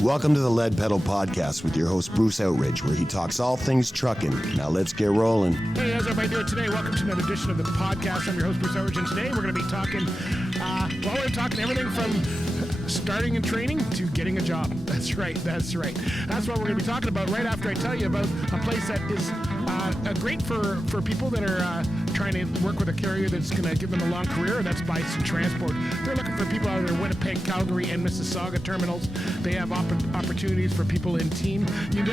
Welcome to the Lead Pedal Podcast with your host, Bruce Outridge, where he talks all things trucking. Now let's get rolling. Hey, how's everybody doing today? Welcome to another edition of the podcast. I'm your host, Bruce Outridge, and today we're going to be talking, we're talking everything from starting and training to getting a job. That's right. That's what we're going to be talking about right after I tell you about a place that is great for people that are trying to work with a carrier that's going to give them a long career. That's Bison Transport. They're looking for people out of their Winnipeg, Calgary, and Mississauga terminals. They have opportunities for people in team. You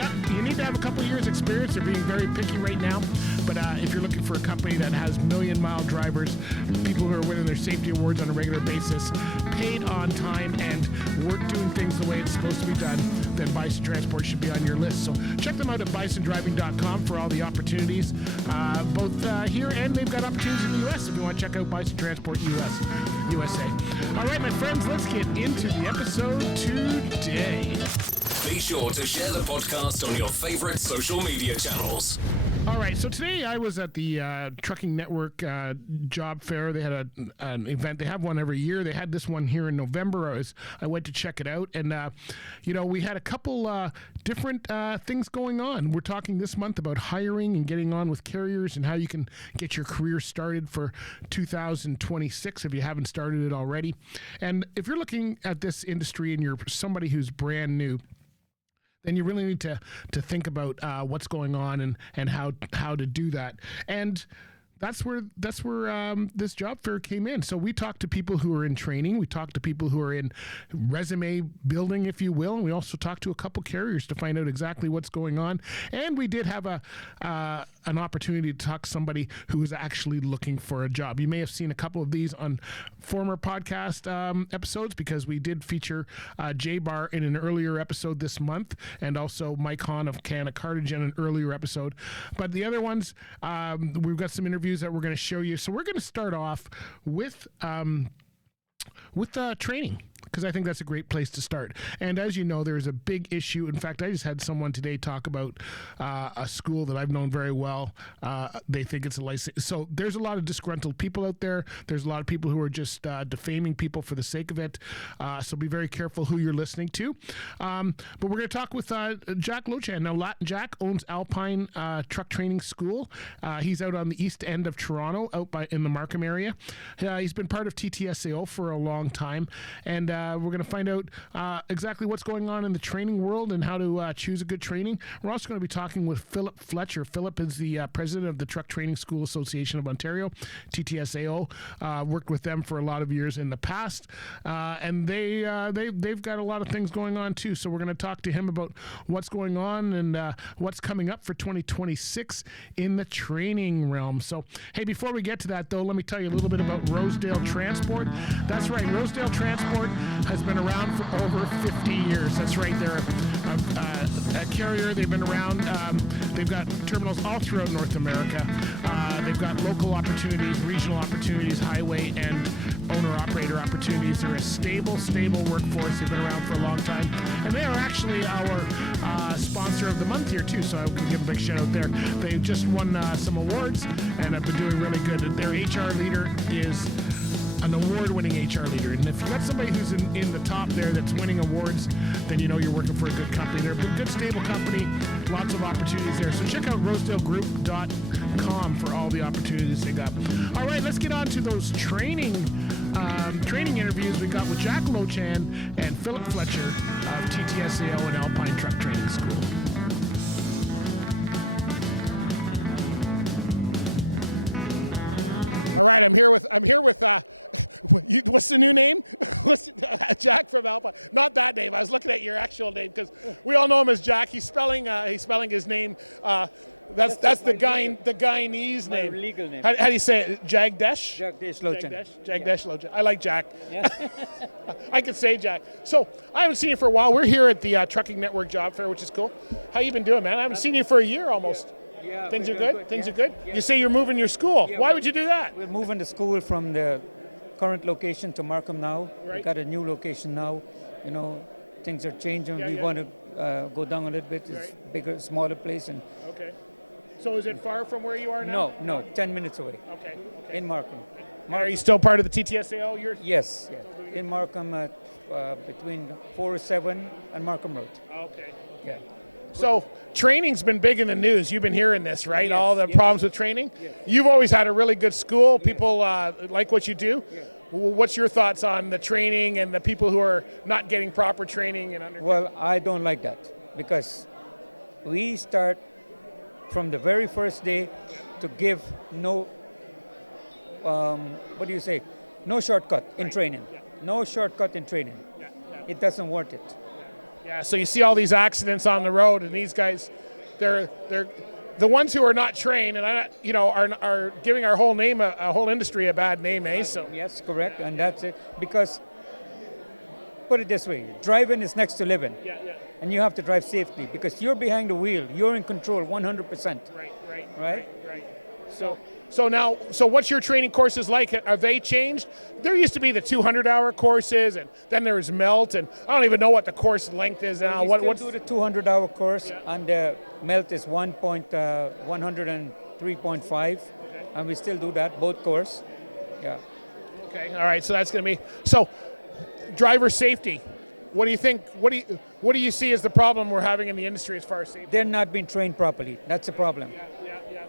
need to have a couple years experience. They're being very picky right now. But if you're looking for a company that has million-mile drivers, people who are winning their safety awards on a regular basis, paid on time, and work doing things the way it's supposed to be done, then Bison Transport should be on your list. So check them out at bisondriving.com for all the opportunities, both here and they've got opportunities in the U.S. if you want to check out Bison Transport USA. All right, my friends, let's get into the episode today. Be sure to share the podcast on your favorite social media channels. All right, so today I was at the Trucking Network job fair. They had an event. They have one every year. They had this one here in November. I went to check it out, and we had a couple different things going on. We're talking this month about hiring and getting on with carriers and how you can get your career started for 2026 if you haven't started it already. And if you're looking at this industry and you're somebody who's brand new, then you really need to think about what's going on and how to do that. And that's where this job fair came in. So we talked to people who are in training. We talked to people who are in resume building, if you will. And we also talked to a couple carriers to find out exactly what's going on. And we did have an opportunity to talk to somebody who is actually looking for a job. You may have seen a couple of these on former podcast episodes because we did feature Jay Barr in an earlier episode this month, and also Mike Hahn of Canada Cartage in an earlier episode. But the other ones, we've got some interviews that we're going to show you. So we're going to start off with training, because I think that's a great place to start. And as you know, there's a big issue. In fact, I just had someone today talk about a school that I've known very well. They think it's a license. So there's a lot of disgruntled people out there. There's a lot of people who are just defaming people for the sake of it. So be very careful who you're listening to. But we're going to talk with Jack Lochan. Now, Jack owns Alpine Truck Training School. He's out on the east end of Toronto, in the Markham area. He's been part of TTSAO for a long time. And we're going to find out exactly what's going on in the training world and how to choose a good training. We're also going to be talking with Philip Fletcher. Philip is the president of the Truck Training School Association of Ontario, TTSAO. Worked with them for a lot of years in the past, and they've got a lot of things going on too. So we're going to talk to him about what's going on and what's coming up for 2026 in the training realm. So hey, before we get to that though, let me tell you a little bit about Rosedale Transport. That's right, Rosedale Transport has been around for over 50 years. That's right, they're a carrier. They've been around. They've got terminals all throughout North America. They've got local opportunities, regional opportunities, highway and owner-operator opportunities. They're a stable workforce. They've been around for a long time. And they are actually our sponsor of the month here too, so I can give a big shout out there. They just won some awards and have been doing really good. Their HR leader is an award-winning HR leader. And if you've got somebody who's in the top there that's winning awards, then you know you're working for a good company. They're a good, stable company, lots of opportunities there. So check out rosedalegroup.com for all the opportunities they got. All right, let's get on to those training interviews we got with Jack Lochan and Philip Fletcher of TTSAO and Alpine Truck Training School. All right, I'm here with what's the new name? Jack from Alpine. Not that name. I was looking at your actual name because we all know him as Jack. He's spelling his name. That's the Guyanese name. My legal name. How do you say it? Jagdesh? Jagdesh Lochan. Jagdesh Lochan. I like Jack. Yeah. I can say Jack. So I haven't seen you for a while. We're here at the Trucking Network Job Fair, which is cool. How you been doing, man? I haven't seen you for a year almost. Yeah, Things are good? Things are good? Yeah. You say you're moving your school. Yeah, Why would you do that? We're moving the school from the current location to Markham now. Right. We've got a new location now. You know, things are changing. We want to go down a little bit. It's bigger, smaller place. And Okay. So is it far from where you are now? No, 10 minutes away. Okay. In Markham. Are you still part of the TTSAO? Yes. In Markham, between 407 and Markham Road. Okay. Yeah. So training's been big in the news. You've been hearing this, right? Yes, All the yes. problems with training. Yes. You've always had a really good school. People like what you do. Yes. What's your thoughts on the training and the people who are not getting proper training and Well, I don't like that because we start from the very first day to give no, what do you say? No shortcut in training. Yeah. No shortcut in training. Yeah. It doesn't worth it. Yeah, so you see all these accidents on the road, and these guys, they're the ones who are not trained, and are giving our whole name, a whole industry, a bad name, eh? So Yes, correct, and that's it. Because, put it this way, driving is next to living, yeah, and you have to drive safely because you're behind the wheel. You're in control 100%. Right? So what's your training courses like? Are they changed? There used to be the 200-hour courses, and then there was MELT, and I don't even know what the course length is now. We still do the 200-hour course, and the MELT is 103.5, and we still do that, both course. Yeah. Okay, all right, so that's going to be, so driver safety. What do you think, what do you see as the problem we're having in the industry as far as safety? They're not being trained properly. That's the problem. Yeah.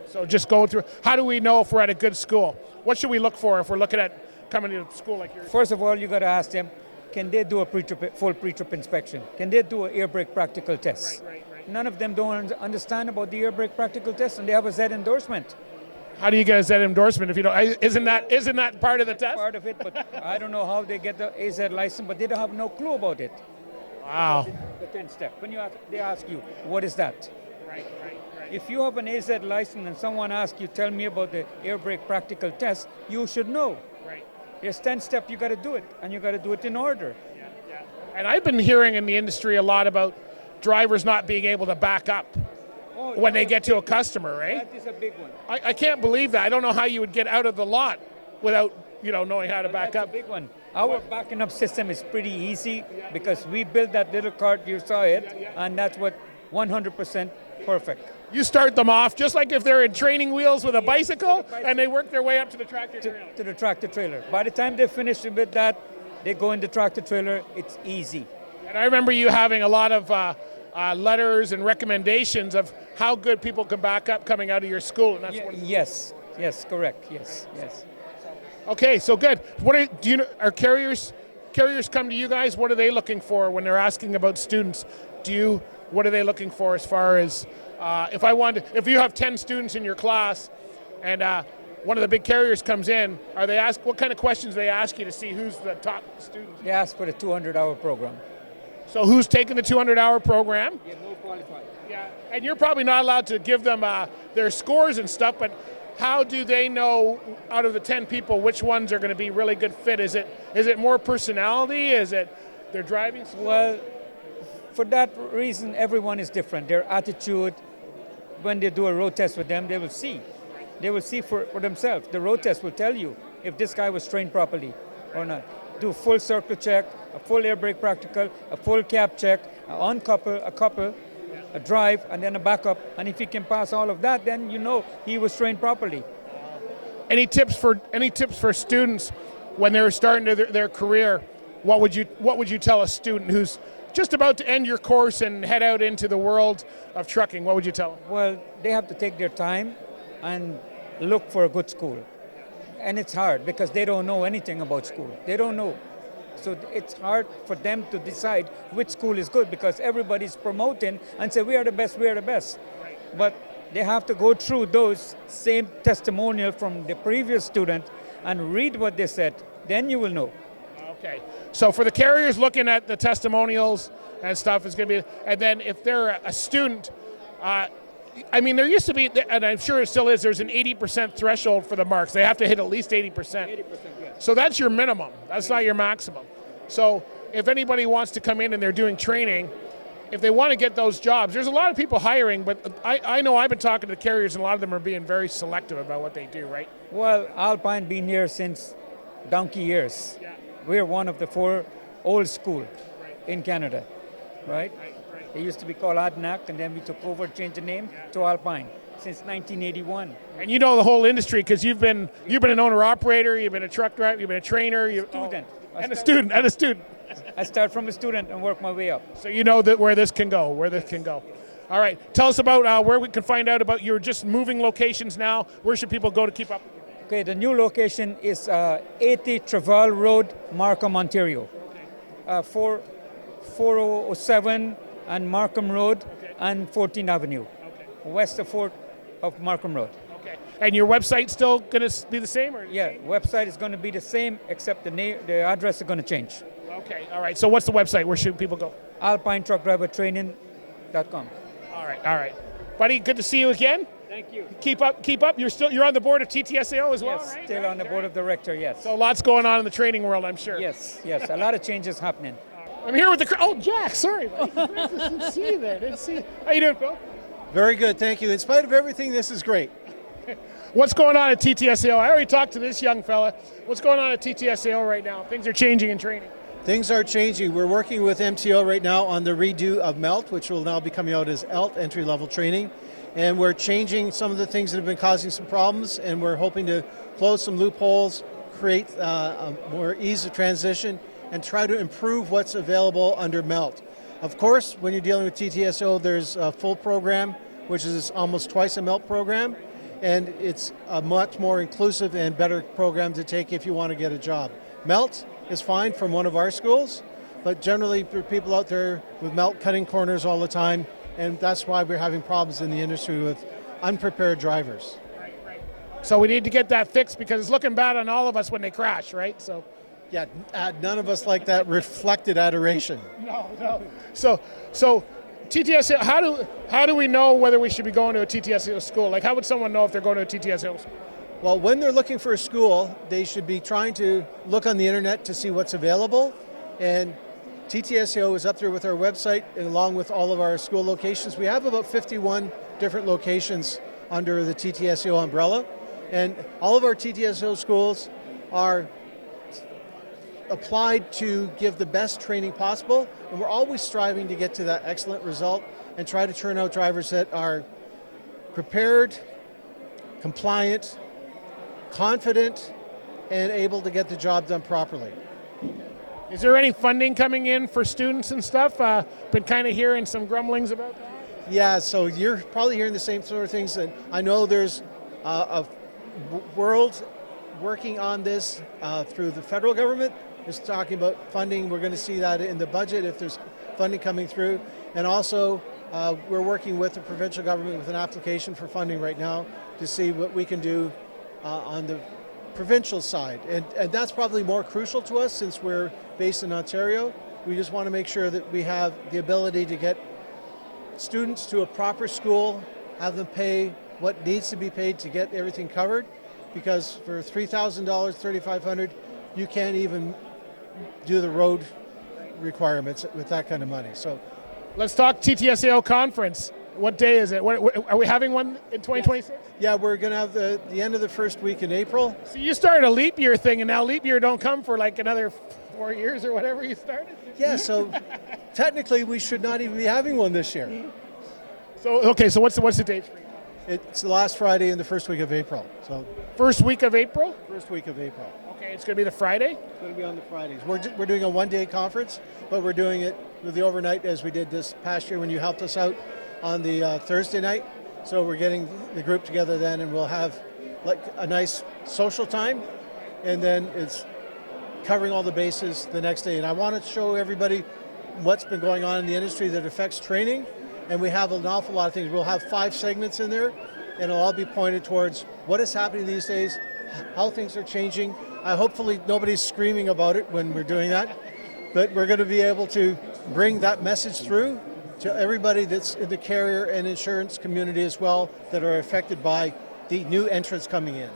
So just going through, how do we know if we're at a good school? What should we look for if we're looking at coming to a school like yours? First of all, you got to ask them, can they do a full pre-trip inspection? Can they do an air brake practical test? Right. None of them don't understand about the air brake practical test, and they have a Z endorsement. How do you get a Z endorsement if you don't? Isn't that part of the test? Part of it, but I don't know how they get the AZ license, but they don't have no clue about it. Wow. The 10th step. When they ask you, what is that? Right. If you have an AZ license and someone asks you, tell me about the air brake practical test, you should know. Right. There's 10 steps, you got to do it, and you got to do it in order. Yeah. And I've been hearing in the industry a lot about drivers not being able to back up when they get to a customer, right? That is a big one. I can't believe that. I don't know how you would get out of the lot without knowing how to back up. That's a big one. Our backing up system is pretty easy because we built that little cart, you saw it, and that's what 100% perfect. You start them off just like if they're in training wheels with a bicycle, and they work their way up to the tractor trailer. To the tractor trailer. By the time they finish with that, they go in the tractor trailer. It's easy. And I remember you having a lot of letters and recommendations of how good people can back up coming out of your school, and that's Yes, correct. Yes. Okay, so good. Are carriers come to you guys? What are they looking for when they're asking about students? What are they looking for as far as if you have 10 students in your class and one of the big carriers comes in, what kind of questions do they ask you to see who's the top student? They ask for the 200-hour program. So who's taking the 200-hour program? Yeah, no qualified. Yeah, and you're probably not allowed to give them their scores and stuff, but how do they know out of the 10 people which ones are going to be really good fit? Is it more personality? Is it their driving skills? Well, for that reason, everyone is different. Their attitude, when they do a road test with them, they will see. They will see for themselves. The road test will tell you if this guy was trained properly or not. Do a full circle check, a full air brake practical, a full cab check, a couple, a drive, and then a backup. And if he can pass all of that, then you know he was trained properly. Any tips for students when they're starting their career? What would you tell a student who's just about to end your course and head out into the world of trucking? What would you tell them? Well, they have to take their time and look for a good school. And it's hard because they don't know anything about school. They don't know. So it's hard for them to decide which school is good because everybody's promoting and say, we are the best. But they have to go through those same testimonial from the previous student and read what they said. Then you will know. Okay. So for the carriers looking at the testimonials and stuff, is going to be, and then if they're a student, there used to be, and I'm sure it still is, there's an 80% threshold for the marks. They have to hit at least 80%. 80%, yeah. So that's your minimum. That's not your maximum. So if anybody wants to come in and they're doing training, if they want to get those jobs, there's a lot of people hiring, but I know I've been talking to the carriers and a lot of them are being very selective about what they do, right? Well, Alpine been here since donkey years. Yeah. We're one of the 4 old school in Canada, right? It used to be called Adnac, and then we took over, changed the name to Alpine since 1981. And you know the whole industry because you've been an owner-operator, you've been a truck driver, you've been a trainer, Student. and a student. I start from a student and work my way up. So you know that where this can go, All right. Tell us about where we can find out about your just moving locations now. Where should people go to keep up? Okay, the new location is 80 Travail Road, Markham, Ontario. 407 and Markham Road and 14th Avenue, west of Markham Road. Okay. And your website's still going to be the same? Or Yeah, website is going to be the same, except the address is going to change. Okay. All right. So what's the website? Where should people go? alpinetruckdrivertraining.com. All right. Buddy, good to see you again. Thank you. Keep up. You're on the board of TTSAO as well, Yes, right? still on the board of director, yes. So lots going on in the training world, I'm sure. Yes, a lot of changes happening. I'm here with Jack, sorry. Didn't see you there. How you doing, Phil? Very good, thank you. In spite of everything, this is great. What's going on at TTSAO? I already talked to this young fella. What's going on at TTSAO right now? Things are changing in training. Things are changing. We're working with MTO right now on the redo of MELT, which will now be coming out as ELT, entry-level training. And we're changing some of the things that have been causing some problems, and we're hoping to close some loopholes, create a more ease of transition, and try to improve what's available under MELT. Of course, when you're dealing with TTSO, there's a full program, which is almost twice a MELT program, and it's a much more inclusive and better program to take if you want to get a job. MELT is fine from one of our schools, but generally for people out there with MELT cutting corners all the time, and that's why we're having problems in the industry with unprepared drivers. Right. So we need to get that fixed because it's looking bad on all of us when they crash, right? So. Yeah, none of us like that reflected adoration. No. So TTSAO, how do we know whether we should be going to a TTSAO school? Like, how would someone know if they're going to a TTSAO school? Well, when they're looking for a school, they should be trying to look on the internet to see what's available. And TTSAO is up there with our website, along with all of our school locations. We have about 51 different locations under the TTSAO umbrella. And all of our TTSAO schools are applied to give the best training possible, and we're always striving to get to that excellent result and try to turn out drivers that are prepared, compliant, confident, and able to get the job done properly. Is there any funding coming in for students and stuff? Been kind of hearing some grumblings about that. Yeah, so you're probably hearing the same sort of things. And I know there's a world working on this through the federal government. Is talking about funding. We're going to see that in the budget if there's funding coming through. And also, we're working with the provincial government with an application for funding right now to see what we can do on the provincial side. And that's probably more crucial to us since we're based in Ontario. We just want to make sure that we have the ability to get students to a proper school, have them pay what needs to be paid to get everything covered. Because for $3,000, $3,500, you can't even do the road requirements with that kind of money. So, let's talk TTSAO conference. What day is it? Are we having one in 2026? Yeah, we're going to have the end of the first week in April. So you started a leap year thing, and now leap year don't come for like another 4 years or whatever you started? Yeah, so technically we should not even be having one this year. So what's the date for you? It's the last Friday in the first week of April. So first week of April? First week of April. Okay, it's going to be the Friday? It's going to be on the Fridays. We're doing a one-day conference, but we're doing it with the overnight as we did this past year when you helped us out on the Thursday night. So we're getting the group together then, and we'll have like a nice social time, and then it's covering all the bases the next day. And I want to show everybody what's been going on in the industry that affects training, and we have an awful lot of things. We'll have 5 segments in there, and it'll all be pointed towards what is happening these days, how things are changing. Hopefully nobody's screaming about it when we're doing that, but we're going to be able to bring that message through to everybody that's in the carrier and insurance community as well that are affected by the new entrants coming in.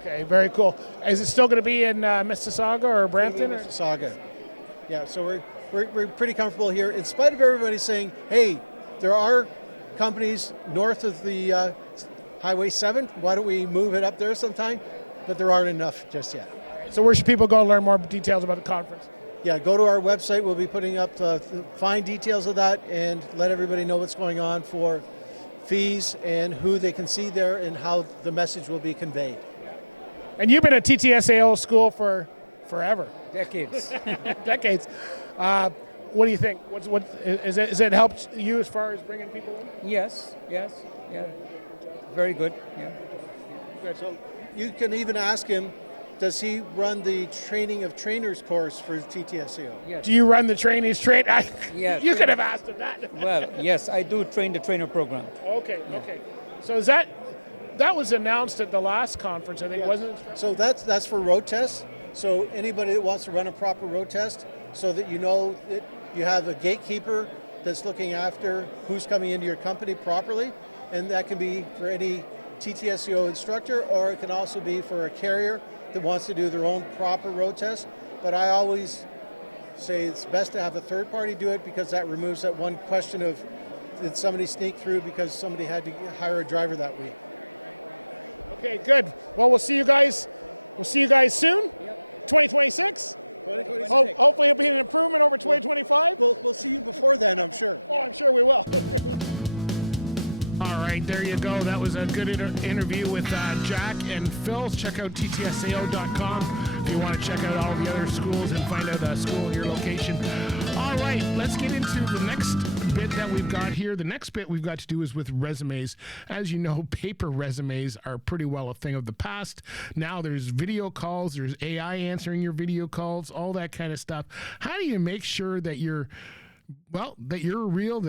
Okay, very cool. Is it still going to be in Mississauga or Brampton? Mississauga. Yeah, so we're pretty comfortable here in spite of everybody saying, hey, there are companies north of the Highway 7. Why don't we move it up there sometime? But there aren't enough just yet. So where should people go to learn more details about the conference? Yeah, go to our website. We'll be putting up the fine details of that and let everybody know what's going on for fees and who they can see there and how the message will be conveyed. And you've been at TTSAO school for Forever. Decades. Decades. What do you think? Is it helped you as far as bringing people in? Yes. Yeah. Very good. Yeah. So you can even ask him, does he run the training of trainers course for TTSEO? Yes. Do you run the trainees train? Yeah. You could have asked him that. Well, yes, I do train the trainer program. Okay. So is that was announced at the last conference, I think, wasn't it? So that's for road tests. So anybody that wants to run a proper road test, so that you know that you have a gatekeeper that's looking after who's coming into your company properly, and that can be for any TTSEO instructor, or it can also be for a carrier that wants to do their own proper road test. But I always say it's best to have a third party do it, because that removes that one question of, did somebody sneak through because somebody had to hire a driver that week? Okay, good. Well, we'll see you guys soon. 2026. 2026. Hopefully it'll be an improvement over 2025. We'll see you before then, I'm sure. Oh, I'm sure we will. All right, there you go. That was a good interview with Jack and Phil. Check out ttsao.com if you want to check out all the other schools and find out a school in your location. All right, let's get into the next bit that we've got here. The next bit we've got to do is with resumes. As you know, paper resumes are pretty well a thing of the past. Now there's video calls, there's AI answering your video calls, all that kind of stuff. How do you make sure that you're real,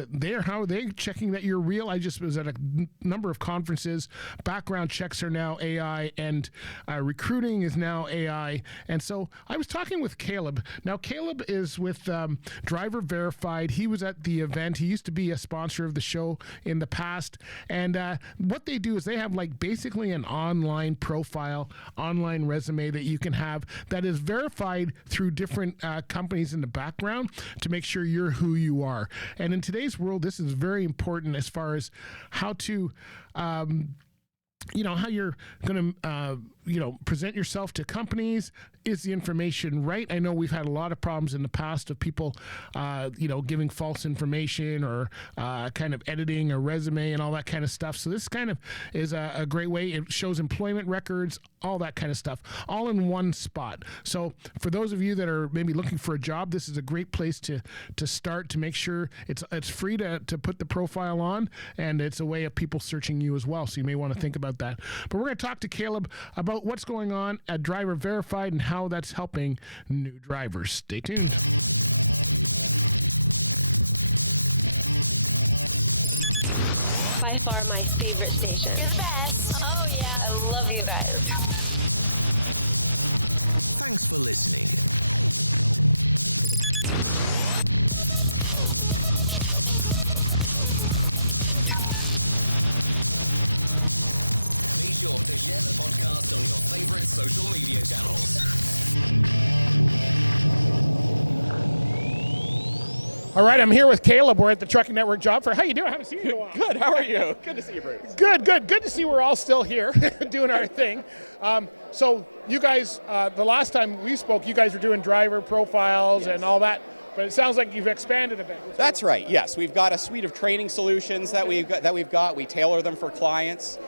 how are they checking that you're real? I just was at a number of conferences. Background checks are now AI, and recruiting is now AI. And so I was talking with Caleb. Now, Caleb is with Driver Verified. He was at the event. He used to be a sponsor of the show in the past. And what they do is they have basically an online profile, online resume that you can have that is verified through different companies in the background to make sure you're who you are. And in today's world, this is very important as far as how to how you're going to present yourself to companies. Is the information right? I know we've had a lot of problems in the past of people giving false information or kind of editing a resume and all that kind of stuff. So this kind of is a great way. It shows employment records, all that kind of stuff, all in one spot. So for those of you that are maybe looking for a job, this is a great place to start, to make sure it's free to put the profile on, and it's a way of people searching you as well. So you may want to think about that. But we're going to talk to Caleb about what's going on at Driver Verified and how that's helping new drivers. Stay tuned. By far my favorite station. You're the best. Oh, yeah. I love you guys. Thanks for listening. Be sure to share the podcast on your favorite social media channels. All right, I'm here with Caleb. We're at the Trucking Network Job Fair. How you doing? I haven't seen you in a while. Good, how are you? Good to see you, Bruce. Good to see we're all still here doing our thing. So you guys, the last time we spoke, you guys were doing driver profiles and all that, but it sounds like you've expanded a bit. That's right, yes. We've got a suite of training solutions that we've got. We tailor them for clients.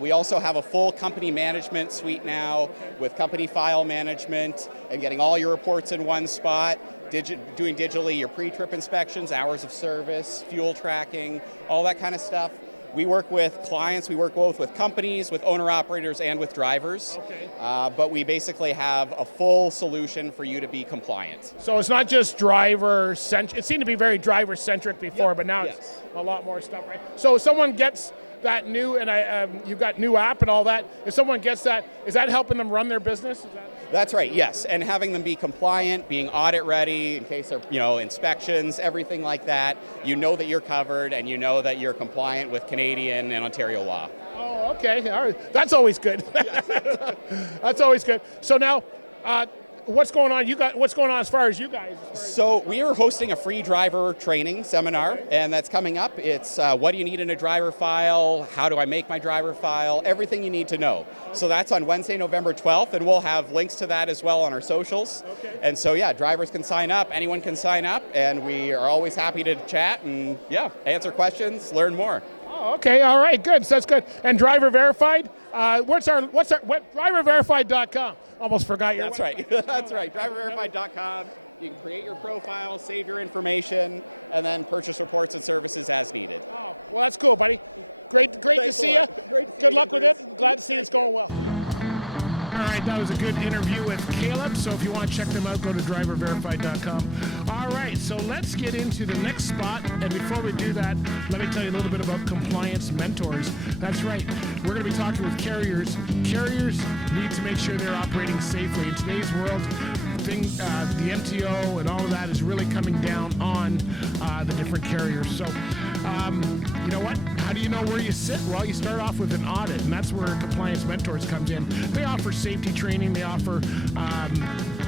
We also have a full company management suite now with company file management and getting all your reports in one spot. Doing digitally your pre-trip inspections, hours of service, fuel tracking, all that kind of stuff. We work with clients, we work both with companies, with owner-operators, and with drivers. Okay. But we basically have a full solution for you to be compliant. So it's not just driver-centric. It seemed to be very driver-centric before, but now it's a lot more stuff, right? So if someone gets that new, and you've got new app and all that, if someone gets that, is that helping them run their business? That's right, yes, and having them be compliant, being audit ready in case of inspections, everything like that. You know that you're covered, and you know that you're compliant with Canadian and Ontario law. Oh, okay, all right. That's always good. That's always good. So now, what's going on? What's going on as far as you guys? So we are hosting a free driver training seminar, and that's coming up. It's what do you need in a driver file? How do I make my driver file? Everything you need to know. So that's on Wednesday, November 12th, and we'll have links to that as well on our socials. Okay. And so drivers can sign up. Anyone can sign up, and we are always happy to chat and answer questions, learn more. Oh, Oh, okay, all right, good. So that's good. And driver verified. What's driververified.com? Almost forgot your. That's right. That's right. Driververified.com. You can create your profile, save your information, and then purchase reports and services as needed. Oh, well, that's cool, buddy. Great to see you. Good luck with it. Glad to see it's going well. All right, that was a good interview with Caleb. So if you want to check them out, go to driververified.com. All right, so let's get into the next spot. And before we do that, let me tell you a little bit about compliance mentors. That's right. We're going to be talking with carriers. Carriers need to make sure they're operating safely. In today's world, the MTO and all of that is really coming down on the different carriers. So, you know what? How do you know where you sit? Well, you start off with an audit, and that's where Compliance Mentors comes in. They offer safety training. They offer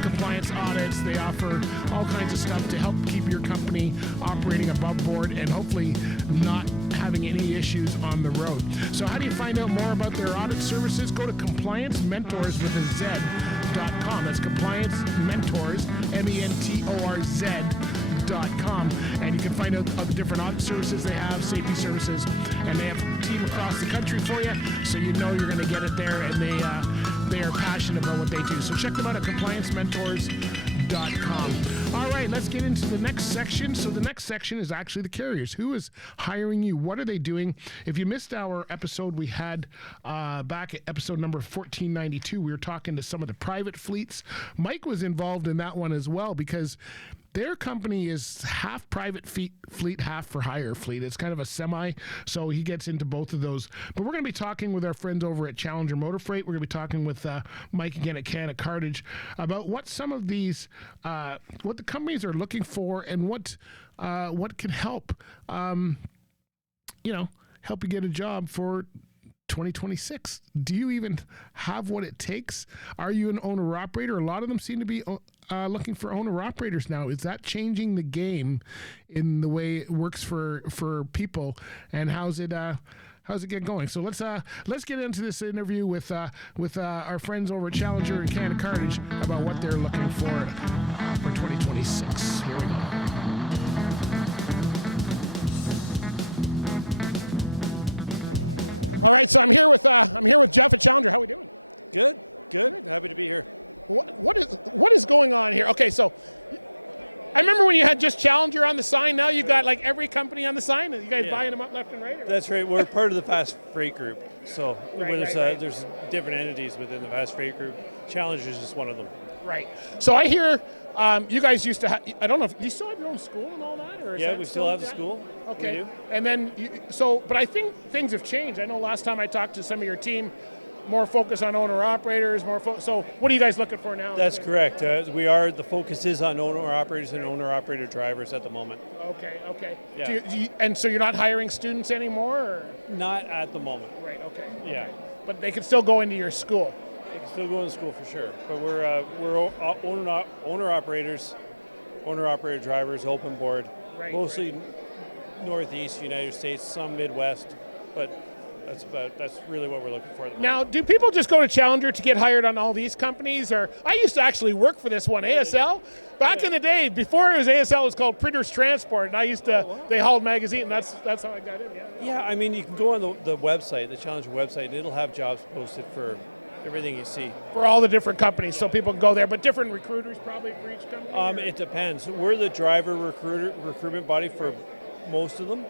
compliance audits. They offer all kinds of stuff to help keep your company operating above board and hopefully not having any issues on the road. So how do you find out more about their audit services? Go to compliancementors.com. That's Compliance Mentors, mentorz.com, and you can find out the different audit services they have, safety services, and they have a team across the country for you, so you know you're going to get it there, and they are passionate about what they do. So check them out at compliancementors.com. All right, let's get into the next section. So the next section is actually the carriers. Who is hiring you? What are they doing? If you missed our episode we had back at episode number 1492, we were talking to some of the private fleets. Mike was involved in that one as well because their company is half private fleet, half for hire fleet. It's kind of a semi, so he gets into both of those. But we're going to be talking with our friends over at Challenger Motor Freight. We're going to be talking with Mike again at Canada Cartage about what some of these, what the companies are looking for and what can help, help you get a job for 2026. Do you even have what it takes? Are you an owner-operator? A lot of them seem to be looking for owner-operators now. Is that changing the game in the way it works for people? And how's it get going? So let's get into this interview with our friends over at Challenger and Canada Cartage about what they're looking for 2026. Here we go. All right, so I'm here with Jeff at Challenger. How are we doing? Good. Happy to be here. What is going on here? Okay, so I remember when you had just Challenger on the sign. Now you got like every company on the sign. Are you guys buying them up left and right? That's right. We're part of the Fast Freight Group. So Right. there's different entities within the Fast Freight Group. Challenger is just one of them. Right. So I hear you guys used to have, I don't know, do you still have your own school and all that? Or is that We still have the school. Okay. We do. And then, but I think things have changed. I know last time I talked to some of your team, more focus on owner-operators, so what are you guys looking for now? That's correct. The focus is on owner-operators and owner-operator drivers at the moment. Okay. Yeah. And so you're not hiring students anymore? Or? Not at the moment. Right, okay. Yeah. But they can still go into your school? They can still go to school for sure. But we're owner-operators, owner-operator drivers, open board, mostly Northeast United States, some Midwest, but that's really what we're looking for. Now, do people just go to Challenger to get hired on all these companies? Or I used to actually work for this one, ASL. Back in the day, before it was ASL, it was called Printers Transport, and I used to. They hauled magazine, and that's how I got in. Yeah, I mean, you can go on the website, the Challenger website, and it'll have jobs posted for everything you see. For all the different companies, so people can go there, but different recruiters probably for each company? It depends. We're the driver recruitment body for most of them.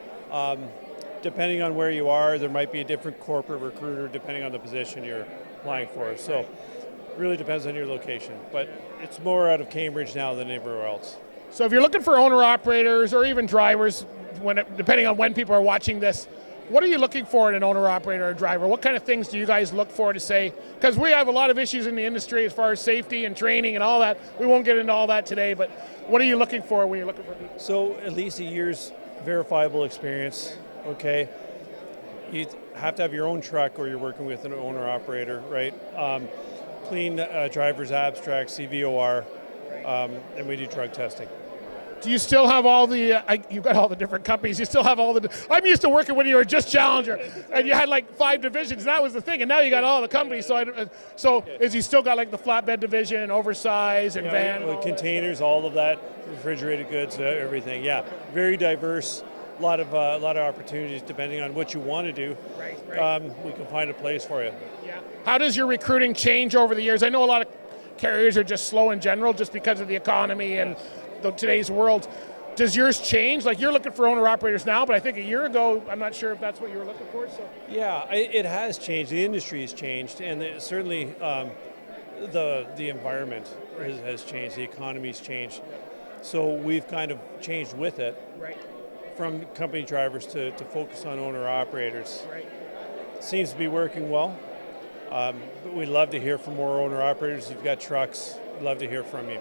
Depending on where you are, there might be a different corporate recruiter depending on the position you're applying for. So it really depends on your location. But it's more out of Cambridge now than everywhere else. So if you're looking for owner-operators or even drivers, depending on when people are watching this, what are you looking for in an owner-operator or driver? What kind of things do you guys look for to say? Because we have a lot of issues in the industry as far as safety and training and all that. We won't get into all that today, but what are you looking for when you're looking for people? So at least a year's verifiable experience. Okay, you have to have your own truck or you're working with an owner-operator, right? Clean driver's abstract, CVOR, and we do drug testing. Do you still have all the, you've got all the different companies, you still have all the, I'm used to working when you were just Challenger, and you had like 5 divisions, and that was the thing, and now you got all the companies, is you still got like the flatbed division, oversize, and van? Containers, all of that, refrigerated goods, everything, yeah. Very diverse a lot of opportunities depending on what you want to do. Right. We can find a place for you. Yeah. How does your recruiting change over the years? I know a lot of carriers are just slow in general just because of the economy and today's world. Does yours change? Like, you're looking for owner-operators now, but I think a year ago, I'm not sure if that's what you were looking for. So. Yeah, it has changed. The industry has changed, and certainly the environment has changed. The economy's changed. So we've kind of changed with it. Right. From company drivers to focus on owner-operators. Right. Seems to be working well. But we'd love to hear from more owner-operators. You've got trucks. We'd love to hear from you.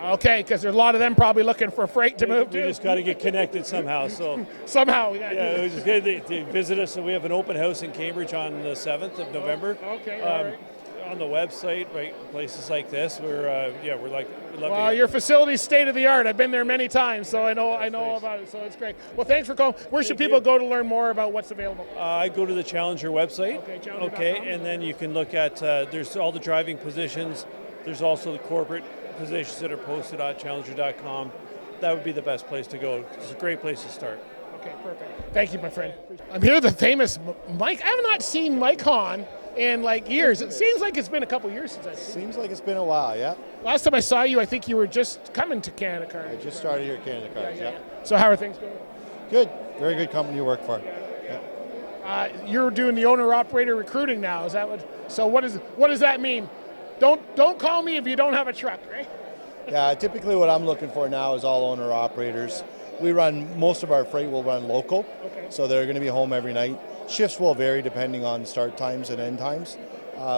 Okay, because there's a lot of them probably looking for freight to move We to. just got to get connected somehow. So Somehow, yeah, we just got to visit us. So we have an open house in Cambridge on the 7th of November. Okay, all right. On the website, right, places like this, we'd love to Well, hear. your facility's state of the art. I've been there many times, so I know about it. So it's great. Well, thanks for calling. Where should people go to learn more about what's available? I go to the Challenger website. Okay, Challenger.com. Okay, and then you can look at there's all the driving positions. There's also the corporate positions that are posted at Challenger.com. That would be the best place to go. It's a great place to start. Okay, perfect. Thank you, my friend. I'm here with the famous Mike. I have not seen Mike Hahn in like years. It seems like it's been a couple years since I've seen him. Seems like it's been a while, yeah. Last time I saw you, I think you were just coming to Canada I Cartage. just started here at Canada Cartage, yeah. So how are things going? Good. Very good company you work for. You're doing the owner-operator recruiting now. Is that what? So what does that mean? Don't call me if you don't have a truck, right? Yeah, typically what I'm looking for now is all owner operators. We run, most of our freight will run local, so they're going to be home every night. Shifts will vary depending on start times and end times.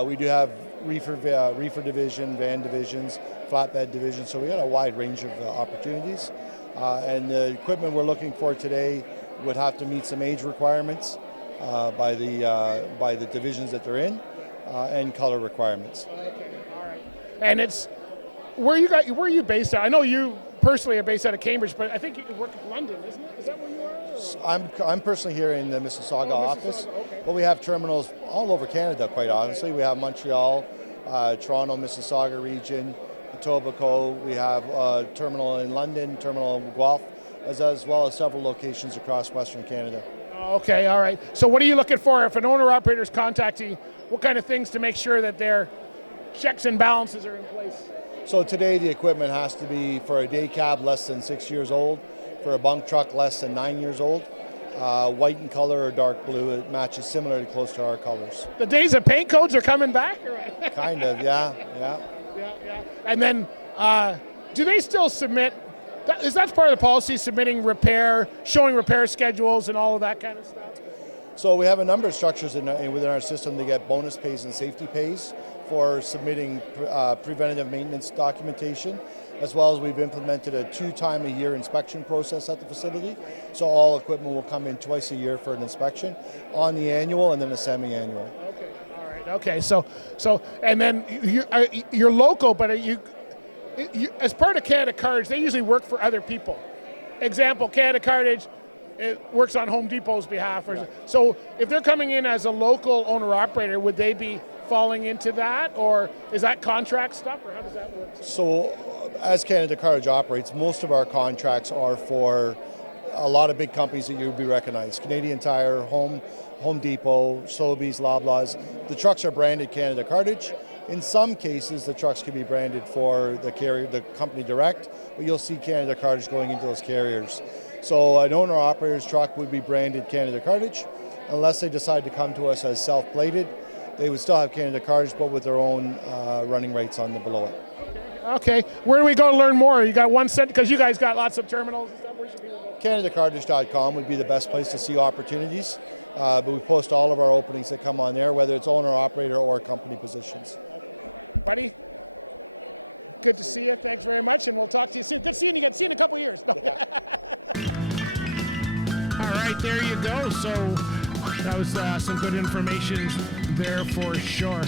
We do have reefer division, van divisions, flatbed divisions, so we got a wide range of opportunities. And the equipment we're looking for today would have to meet some age requirements by the divisions that they're in, and color requirements. Okay, all right. And it's where are you based at? I know you personally are based out of Cambridge, but I think you work in London, isn't it? Is that where you are? Or? I'm personally here in the Mississauga office, okay. but we have terminals all over Canada, quite honestly. We have Montreal, Toronto, Mississauga region, Etobicoke. We have a terminal in London, terminal in Guelph, as well as several locations across Western Canada. Okay, all right. So what are you looking for if an owner-operator is contacting you? What kind of things to make sure that their checks and balances are in place? So today the equipment has to be for a day cab less than 6 years old, for a bunk truck less than 9 years old, white in color or dark blue. It matches similarly close to our colors. The days of paint codes are coming back? Or? Kind of, yeah. Yeah. And then do they still submit, is that part of the policy, submitting showing repair schedules and all of that kind of stuff? So we have a number of structures within our system to get bonus pays and safety pays for submitting preventative maintenance documentation, as well as we've implemented a 2-time-a-year inspection process at the facility. So all equipment will come in twice a year for an inspection, on the annual and then a semi-annual. Okay, all right. Okay, so and then you're local, but you as part of Canada Cartage, they usually work for other people. Example, Canada Cartage, it works on Home Depot's behalf. So if they're coming in as a local owner-operator, would they be falling into that, or is that contract stuff, or how does that work? So as Canada Cartage operates, most of our contracts are for a lot of big companies that you would be recognized. Canadian Tire, Home Depot, Sobeys, Loblaws. The trucks are branded Canada Cartage. In some cases, the trucks can be branded for the carrier, the company direct, but you'll see Canada Cartage going into those carriers. So an owner-operator's truck would be branded Canada Cartage, unless they decide to come to us as self-plated. They would still have Canada Cartage, but with their own running rates on the below it. Okay, where do we go to learn more? You got one cent, because you guys got lots of terminals and stuff. Where should people go? CanadaCartage.com would be the best place to see opportunities, but we post all of our openings that come on there, whether it's owner-operator or company positions. Buddy, good to see you. Thanks very much, and we'll talk to you soon. Good seeing you again. See you in a couple of years. No. All right, there you go. So that was some good information there for sure.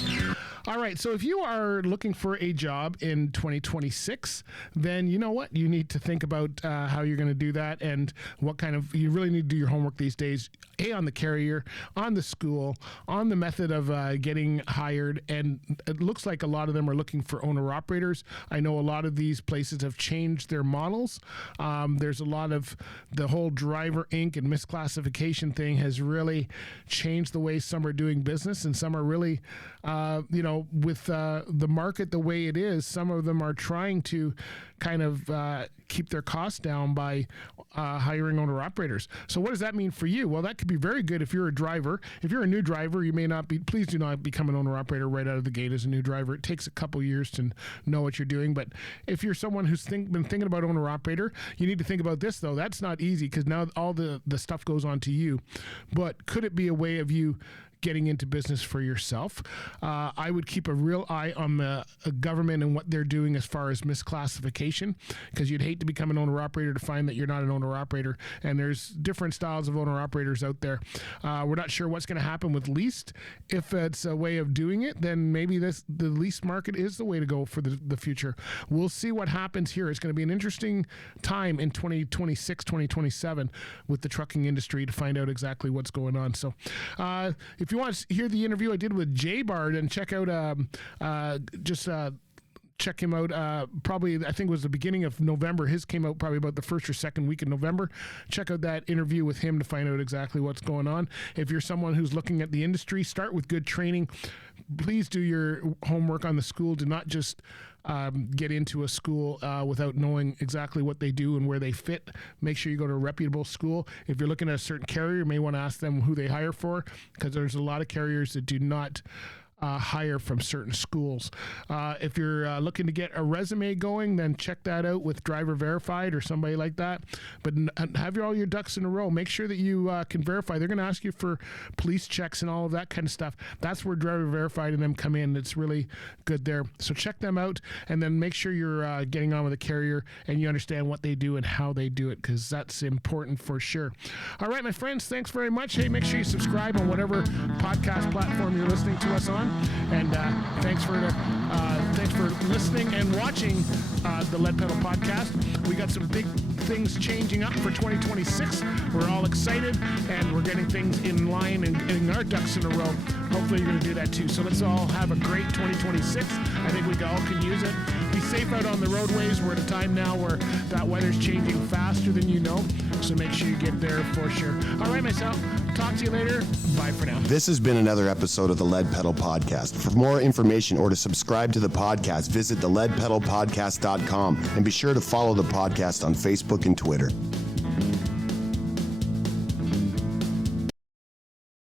All right, so if you are looking for a job in 2026, then you know what? You need to think about how you're going to do that and what kind of, you really need to do your homework these days, on the carrier, on the school, on the method of getting hired, and it looks like a lot of them are looking for owner-operators. I know a lot of these places have changed their models. There's a lot of, the whole driver inc and misclassification thing has really changed the way some are doing business, and some are really, with the market the way it is, some of them are trying to kind of keep their costs down by hiring owner-operators. So what does that mean for you? Well, that could be very good if you're a driver. If you're a new driver, you may not be, please do not become an owner-operator right out of the gate as a new driver. It takes a couple years to know what you're doing. But if you're someone who's been thinking about owner-operator, you need to think about this, though. That's not easy because now all the stuff goes on to you. But could it be a way of you getting into business for yourself? I would keep a real eye on the government and what they're doing as far as misclassification, because you'd hate to become an owner-operator to find that you're not an owner-operator, and there's different styles of owner-operators out there. We're not sure what's going to happen with leased. If it's a way of doing it, then maybe the lease market is the way to go for the future. We'll see what happens here. It's going to be an interesting time in 2026, 2027 with the trucking industry to find out exactly what's going on. So if you want to hear the interview I did with Jay Bard and check out check him out. Probably, I think it was the beginning of November. His came out probably about the first or second week in November. Check out that interview with him to find out exactly what's going on. If you're someone who's looking at the industry, start with good training. Please do your homework on the school. Do not just get into a school without knowing exactly what they do and where they fit. Make sure you go to a reputable school. If you're looking at a certain carrier, you may want to ask them who they hire for, because there's a lot of carriers that do not hire from certain schools. If you're looking to get a resume going, then check that out with Driver Verified or somebody like that. But have all your ducks in a row. Make sure that you can verify. They're going to ask you for police checks and all of that kind of stuff. That's where Driver Verified and them come in. It's really good there. So check them out, and then make sure you're getting on with a carrier and you understand what they do and how they do it, because that's important for sure. All right, my friends, thanks very much. Hey, make sure you subscribe on whatever podcast platform you're listening to us on. And thanks for listening and watching the Lead Pedal Podcast. We got some big things changing up for 2026. We're all excited, and we're getting things in line and getting our ducks in a row. Hopefully you're going to do that too. So let's all have a great 2026. I think we all can use it. Be safe out on the roadways. We're at a time now where that weather's changing faster than you know. So make sure you get there for sure. All right, myself. Talk to you later. Bye for now. This has been another episode of the Lead Pedal Podcast. For more information or to subscribe to the podcast, visit theleadpedalpodcast.com and be sure to follow the podcast on Facebook and Twitter.